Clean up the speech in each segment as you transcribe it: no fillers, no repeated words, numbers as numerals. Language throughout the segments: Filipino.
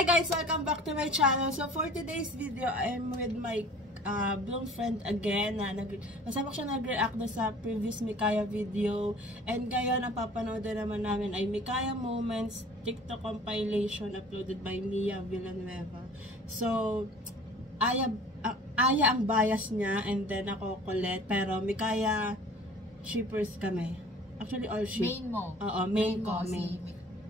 Hi guys! Welcome back to my channel. So for today's video, I'm with my Bloom friend again. Kasama siya nag-react na sa previous Mikaya video. And ngayon, ang papanood naman namin ay Mikaya Moments TikTok compilation uploaded by Mia Villanueva. So, Aya ang bias niya and then ako Colette. Pero Mikaya shippers kami. Actually, all ship. Main mo? Oo, main ko.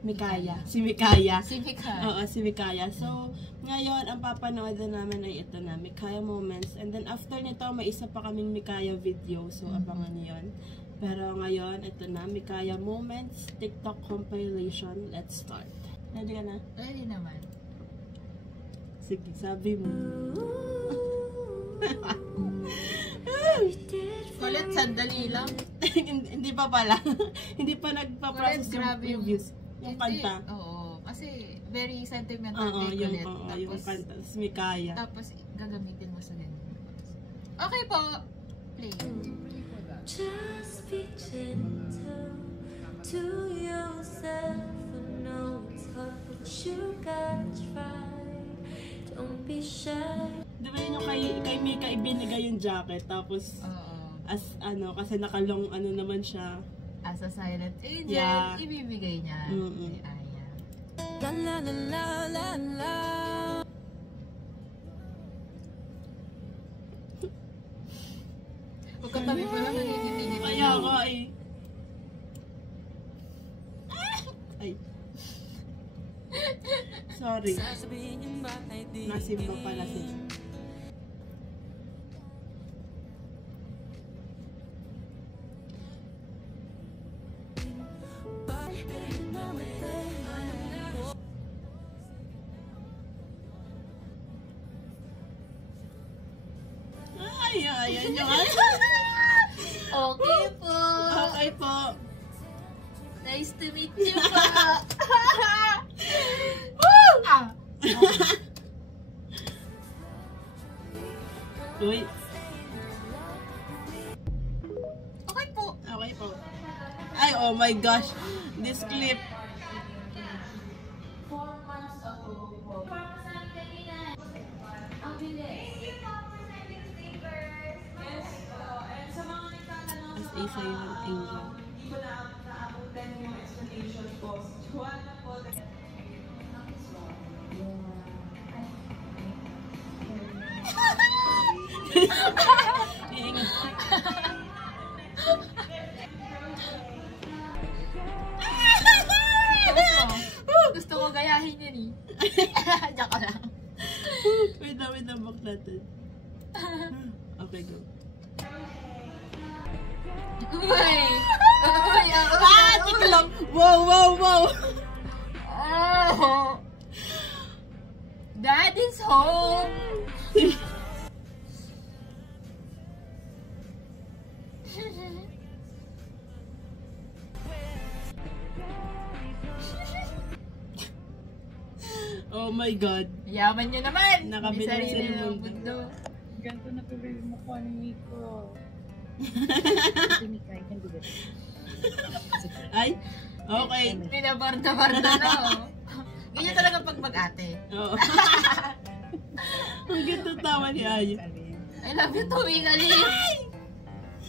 Mikaya. Si Mikaya. Si Mikaya. Oo, si Mikaya. So, ngayon, ang papanood namin ay ito na, Mikaya Moments. And then, after nito, may isa pa kaming Mikaya video. So, abangan niyo yun. Pero ngayon, ito na, Mikaya Moments, TikTok compilation. Let's start. Ready ka na? Ready naman. Sige, sabi mo. Colette, sandali lang. Hindi pa pala. Hindi pa nagpa-process yung reviews. Yung kanta. Oo. Kasi, very sentimental kay Colette. Oo, yung kanta. Tapos Mikaya. Tapos, gagamitin mo sa ganyan. Okay po. Play. Just be gentle to yourself. I know it's hard, but you gotta try. Don't be shy. Di ba yun yung kay Mika ibinigay yung jacket, tapos as ano, kasi nakalong ano naman siya. As a silent angel, Yeah. ibibigay niya kay Aya. La la la la la la. Huwag ka tabi pa lang nanginginig. Kaya nga eh. Ay. Sorry. Nasimba pala siya. Ay, ayan yung Okay po. Okay po. Nice to meet you po. Uy. Okay po. Okay po. Ay, oh my gosh. This clip. As a silent angel. Gusto ko gayahin yun eh. Diyan ka lang. Wait na, back natin. Okay, go. Uy! Tika lang! Wow! Oh! Dad is home! Oh my God. Yaman nyo naman! Nakabilang May sarili sa ng mundo. Ganto na po baby mo ko ni Miko. Mika, I can do that. Ay? Okay. Pinabarda-barda na oh. Ganyan talaga pag mag-ate. Oo. Ang ganda tawa ni Ayo. I love you too, Igali!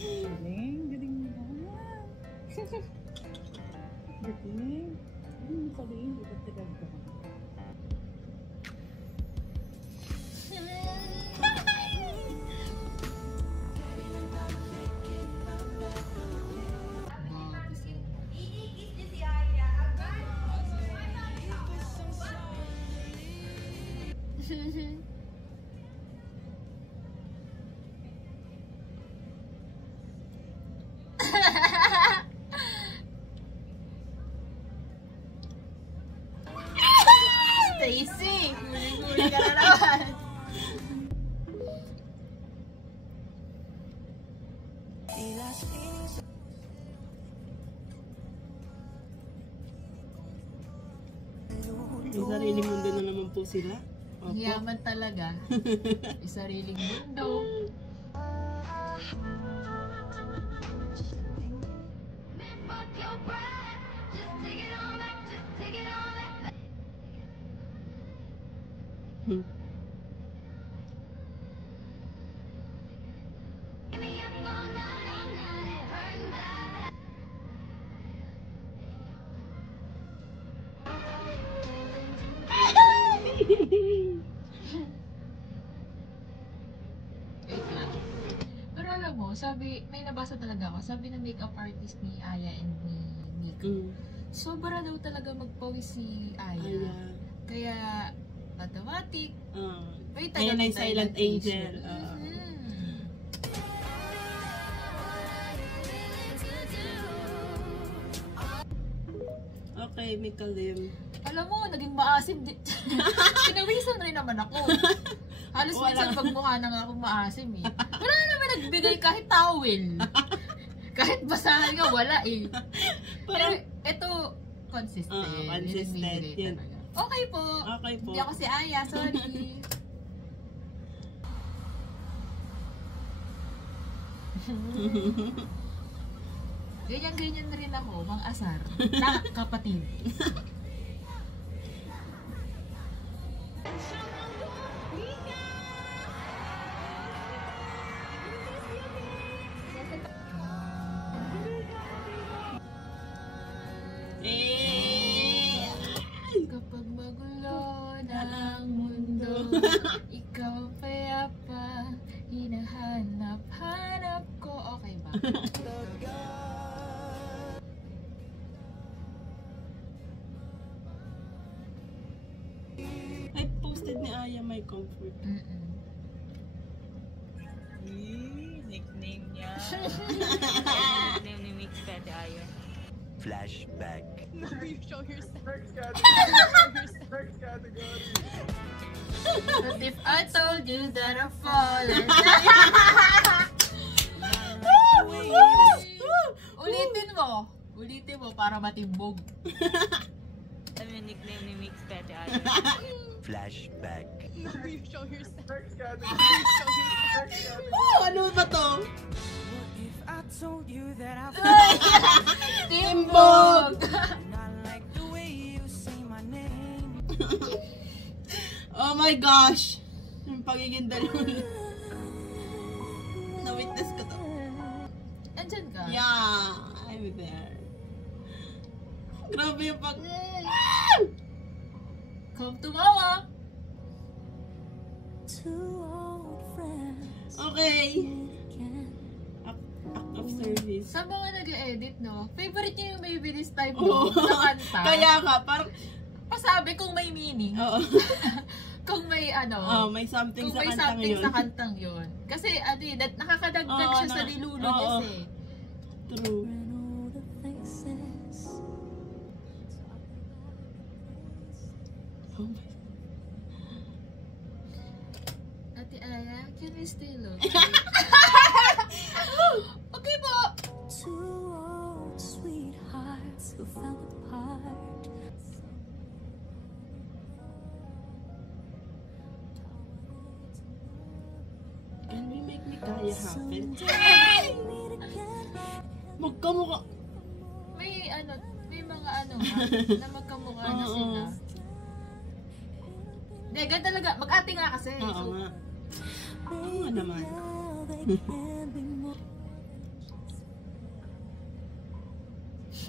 Galing mo naman. Galing. Ano mo sabihin? Di ba tagal ka? Stacy! Huli ka na naman! May sariling mundo na naman po sila. Opo. Yaman talaga. May sariling mundo. Wait lang. Pero alam mo, sabi, may nabasa talaga ako, sabi ng makeup artist ni Aya and ni Nico, sobra daw talaga magpawis si Aya. Ayan. Kaya, automatic. May Ayun na yung Silent Angel. Okay, Mika Lim. Alam mo, naging maasim din. Pinawisan rin naman ako. Halos Wala. minsan pag mukha na nga ako maasim eh. Wala naman nagbigay kahit towel. Kahit basahan nga, wala eh. Pero ito, consistent. Consistent. Nagbibigay Yun. talaga. Okay po. Okay po. Hindi ako si Aya, sorry. Ganyan-ganyan na rin ako, mga asar. Na kapatid. Eh! Kapag magulo na ang mundo, ikaw payapa, hinahanap-hanap ko. Okay ba? I posted ni Aya my comfort. Nickname niya. Nickname ni Mix Pwede Ayon. Flashback. But if I told you that I'm falling, ulitin mo para matimbog. Ano yung nickname ni Mix Pwede Ayon? Flashback. Ano ba to? If I told you that I Timbog! not like the way you say my name. Oh my gosh! Yung pagiging dalawa. Na-witness ko to. Andyan ka? Yeah, I'm there. Grabe yung pag... Come tumawa! Two old friends Okay. again. Act of service. Sa mga nag-edit, no? Favorite niyo yung Maybe This Time, Oo. no? Na kanta. Kaya nga, parang... Pasabi kung may meaning. Oo. Kung may ano. May something Kung sa may kantang something yun. sa kantang yun. Kasi ano eh, nakakadagdag Oo, siya sa nilulo oo. niya eh. True. And all the faces. Oh my... Ate Aya, can we still look? Okay po! Two old sweethearts who fell apart. Can we make me kaya happen? Someday we'll meet again. Magkamukha... May ano, may mga ano nga, na magkamukha na Oo. sila. Hindi, ganun talaga. Mag-ate nga kasi. Oo So, nga. Oo nga naman. Now they can be more.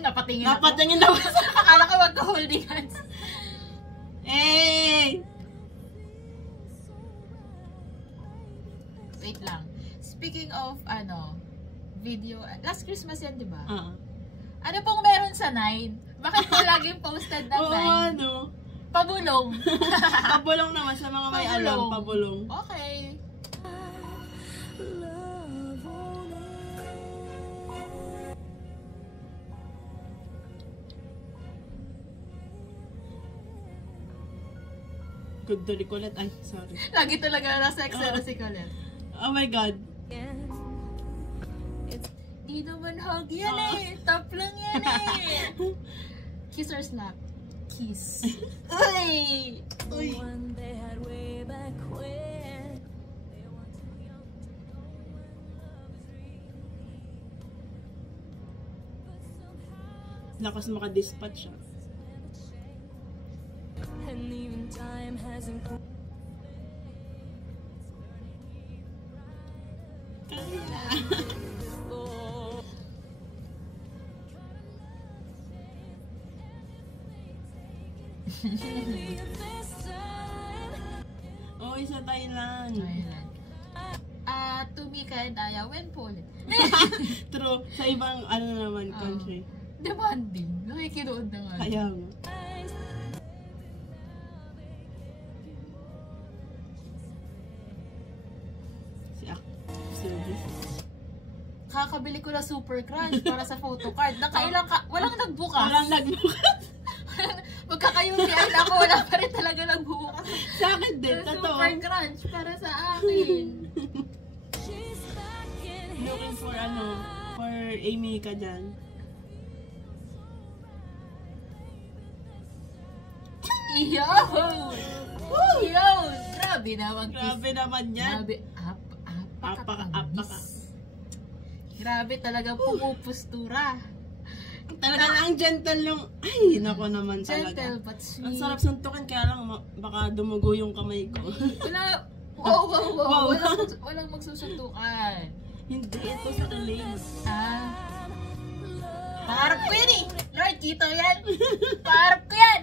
napatingin ako. Napatingin na ako. Akala ko magka-holding hands. Hey! Wait lang. Speaking of, ano, video, last Christmas yan, di ba? Ano pong meron sa 9? Bakit po laging posted ng Oo, 9? ano? Pabulong. Pabulong naman sa mga may alam. Pabulong. Okay. Love only. Good to Nicolette. Ay, sorry. Lagi talaga nasa eksena si Colette. Oh my God. Di naman hug yan eh. Top lang yan eh. Kiss or slap? Kiss. Uy! Uy. One they had way back when. They were too young to know when love is real. But somehow Lakas maka-dispatch siya. and even time hasn't come. Oh, isa Thailand. Thailand. To Mika and Aya, when po ulit? True. Sa ibang naman country. Demanding. Nakikinood na nga. Kaya nga. Si service. Kakabili ko na Super Crunch para sa photocard. Nakailang walang nagbukas. Walang nagbukas. Magkaka-UTI na ako, wala pa rin talaga nagbukas. Sa akin din, Sa totoo. Super Crunch para sa akin. Looking for for Amy ka dyan. Yo! Yo! Grabe naman. Grabe naman yan. Grabe. Apaka-apaka. Grabe talagang pumupustura. Talaga ang gentle yung, ay, nako naman talaga. Gentle but sweet. Ang sarap suntukin, kaya lang baka dumugo yung kamay ko. Wala. Wow. Wow. Walang magsusuntukan. Hindi, ito sa Elaine. Pangarap ko yan eh. Lord, kita mo yan. Pangarap ko yan.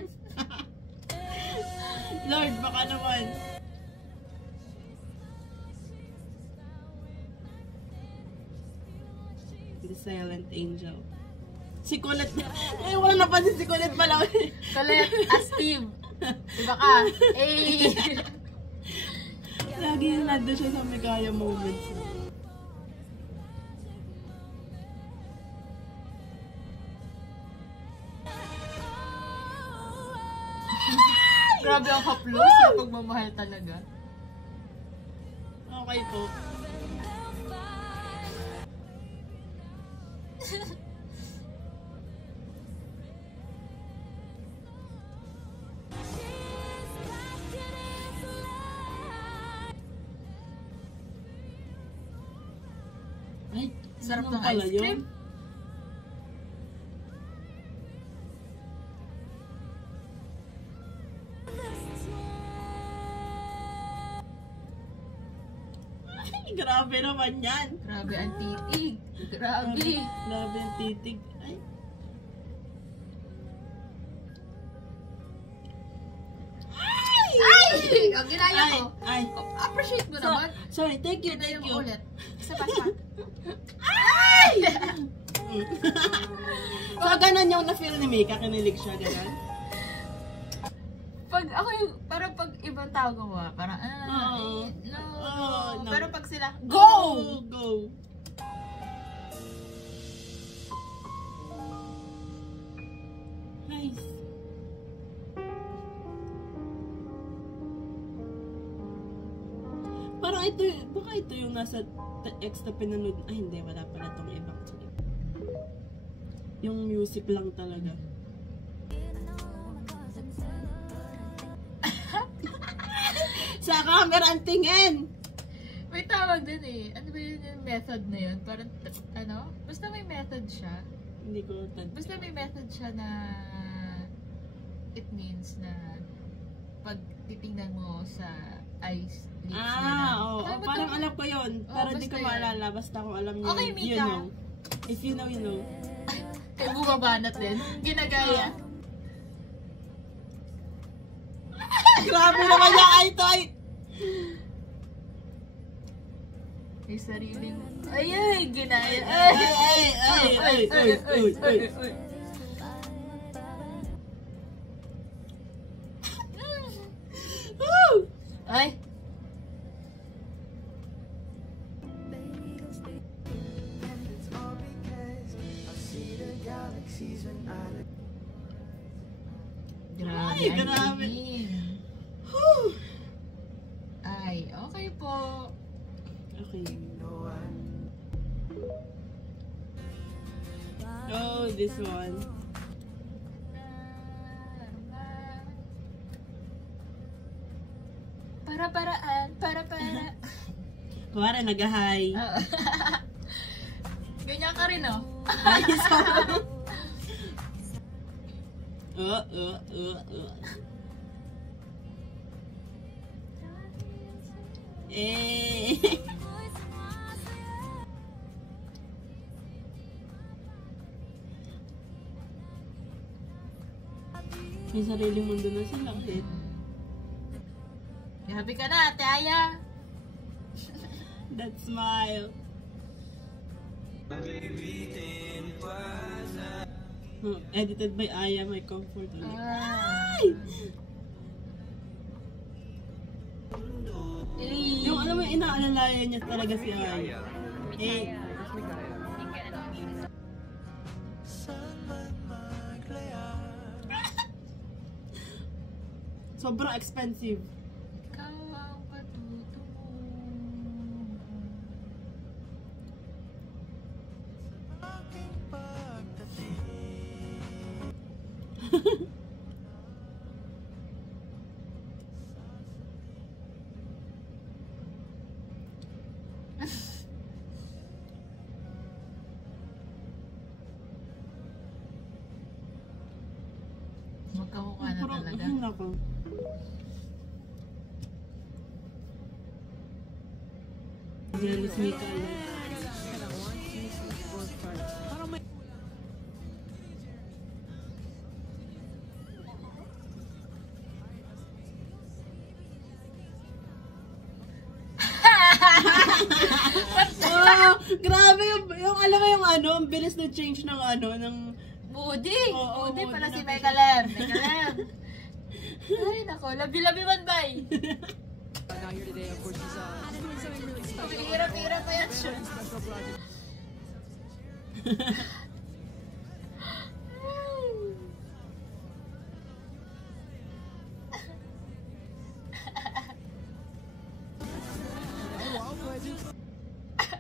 Lord, baka naman. The Silent Angel. Si Colette. Eh, wala napansin si Colette pala. Colette, as Steve. Diba ka? Eh. Lagi yung nandun siya sa Megaya moments. Grabe ang haplos yung pagmamahal talaga. Okay po. Ay, Sarap ano ng pala ice yun? cream. Ay, grabe naman yan. Grabe ang titig. Grabe. Grabe ang titig. Ay. Ay! Ang ginaya ko. Ay. Appreciate mo naman. Sorry, thank you, Ginaya thank mo you. ulit. Isa pa siya. So, ganun yung na-feel ni Mika, kinilig siya, ganun. Pag ako yung, parang pag ibang tao gawa, parang, Oo. no. No. Pero pag sila, Go! Go! Nice. Parang ito, baka ito yung nasa extra pinanood. Ay, hindi, wala pala itong ibang. Yung music lang talaga. Sa camera ang tingin! may tawag din eh. Ano ba yun yung method na yun? Parang, basta may method siya. Hindi ko tanda. Basta may method siya na it means na pag titingnan mo sa eyes, lips Oo. Ano ba Parang to? alam ko yun. Pero di basta ko yun. maalala. Basta kung alam niyo, Okay, you Mika. know. If you know, you know. Kaya bumabanat din. Ginagaya. Grabe naman yung eye to eye. May sariling, ay, ginaya. Ay. Woo! Ay. Grabe, Ay, ang grabe. tingin. Whew. Ay, okay po. Okay. Oh, this one. Para. Kuwari, nag-hi. Ganyan ka rin, oh. Ay, sorry. Eh. May sariling mundo na sila ulit. Happy ka na, Ate Aya. That smile. Edited by Aya, my comfort ulit. Ay! Yung alam mo, inaalalayan niya talaga si Aya. Eh, sobrang expensive. Ikaw ang patutungo. Magkamukha na talaga. Nako. Jealous Mika. Oh, grabe yung alam mo yung ano, ang bilis na change ng ano, ng Budi! Oo, Budi pala Budi si na Mega Lem. Mega Lem. Ay, nako. Labi-labi man, bay. Hirap-hirap pa yan siya.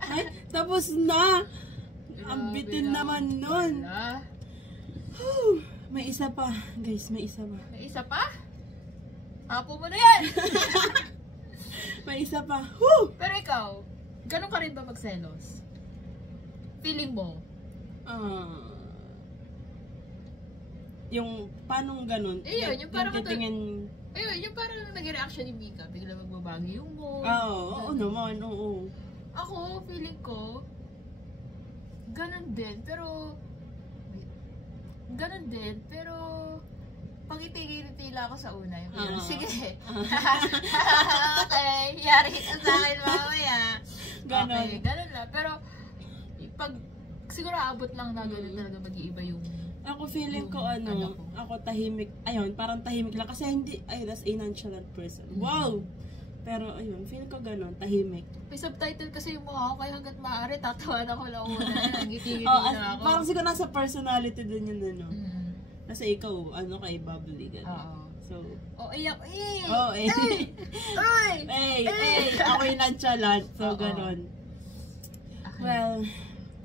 ay, tapos na. Ang bitin naman nun. Wala. Whew, may isa pa. Guys, may isa pa. May isa pa? Apo mo na yan. May isa pa. Whew! Pero ikaw, ganun ka rin ba magselos? Feeling mo? Yung paano ganun? Yung parang titingin. Ayun, yung parang nag-reaction ni Mika, bigla magbabago yung mood. Oo naman, oo. Ako, feeling ko, ganun din, pero pag itigil-tigil ako sa una, yung gano'n, sige. Okay, yari ka sa akin mamaya. Ganon. Okay, ganun lang. Pero, pag siguro abot lang na ganun talaga mag-iiba yung Ako feeling ko Yung ano, ko. ako tahimik. Ayun, parang tahimik lang kasi hindi, ayun, as a nonchalant person. Wow! Pero ayun, feel ko ganun, tahimik. May subtitle kasi yung mukha ko, kaya hanggat maaari, tatawan ako lang una. Nagigigil Oh, na ako. parang siguro nasa personality din yun, ano. Mm. Kasi ikaw, ano kay bubbly, gano'n. Oo. So, Oh, iyak, eh! oh, eh. Ay! Ako yung nonchalant. So, Oo. gano'n. Okay. Well,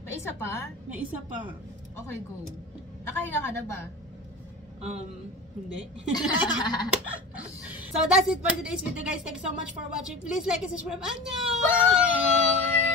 May isa pa? may isa pa. Okay, go. Nakahinga ka na ba? Hindi. So, that's it for today's video, guys. Thanks so much for watching. Please like and subscribe. Annyeong! Bye!